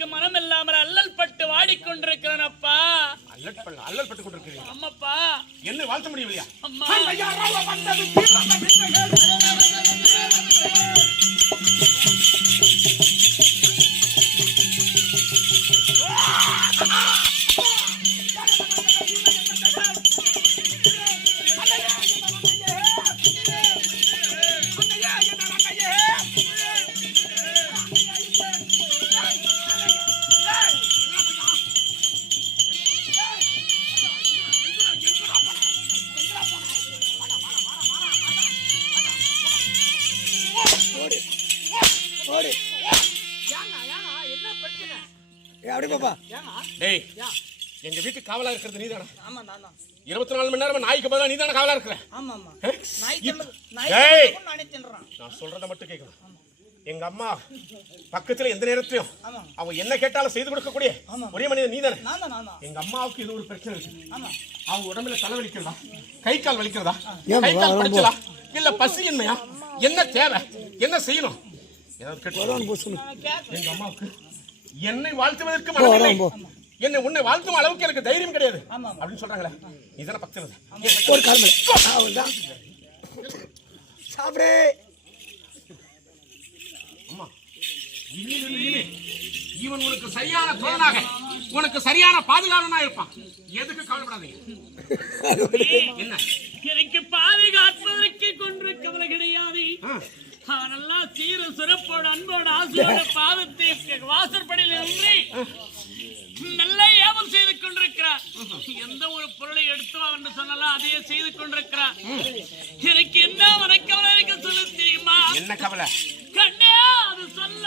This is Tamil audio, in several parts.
வாழ்வதற்கு மனம் இல்லாமல் அல்லல் பட்டு வாடிக்கொண்டிருக்கிறேன் அப்பா அல்லல் பட்டு அல்லல் பட்டு கொண்டிருக்கிறீங்க அம்மப்பா என்ன வாழ்த்த முடியலையா அம்மா ஏ அப்படி பாப்பா. டேய் எங்க வீட்டு காவலா இருக்கிறது நீதானா? ஆமா நான் தான். இருபத்தி நாலு மணி நேரம் நாய்க்கு பதிலா நீதானே காவலா இருக்கிற? ஆமா ஆமா? நாய் நாய் நானே சொல்றத மட்டும் கேட்கணும் எங்க அம்மா பக்கத்துல எந்த நேரத்திலும். அவங்க என்ன கேட்டாலும் செய்து கொடுக்கக்கூடிய. ஒரே மனிதன் நீதானே? எங்க அம்மாவுக்கு இது ஒரு பிரச்சனை இருக்கு. ஆமா அவங்க உடம்புல தலை வலிக்கிறதா? கை கால் வலிக்கிறதா? கை கால் படைச்சலா? இல்ல பசியின்மையா என்ன தேவை? என்ன செய்யணும்? எங்க அம்மாவுக்கு என்னை வாழ்த்துவதற்கு மனமில்லை. என்னை உன்னை வாழ்த்தும் அளவுக்கு எனக்கு தைரியம் கிடையாது. அப்படின்னு சொல்றாங்களே. இதெல்லாம் ஒரு சாப்பிடு. அம்மா. இவன் உனக்கு சரியான தோழனாக உனக்கு சரியான பாதுகாவலனா இருப்பான். எதுக்கு கவலைப்படாதீங்க? என்ன? எனக்கு பாதுகாப்பதற்கு அவனெல்லாம் சீர சிறப்போட அன்போட ஆசையோட பாதத்தை வாசற்படியில் நின்று நல்ல ஏவல் செய்து கொண்டிருக்கிறார். எந்த ஒரு பொருளை எடுத்து அவன் சொன்னாலும் அதையே செய்து கொண்டிருக்கிறார். எனக்கு என்ன வணக்கம் எனக்கு சொல்ல தெரியுமா? என்ன கவலை? கண்ணே அது சொல்ல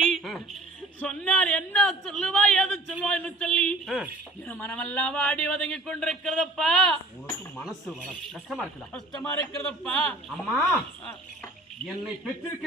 கிடையாது சொன்னால் என்ன சொல்லுவா எது சொல்லுவா என்று சொல்லி என் மனமெல்லாம் வாடி வதங்கி கொண்டிருக்கிறதப்பா. உனக்கு மனசு வர கஷ்டமா இருக்குதா கஷ்டமா இருக்கிறதப்பா. அம்மா என்னை பெற்றிருக்கிற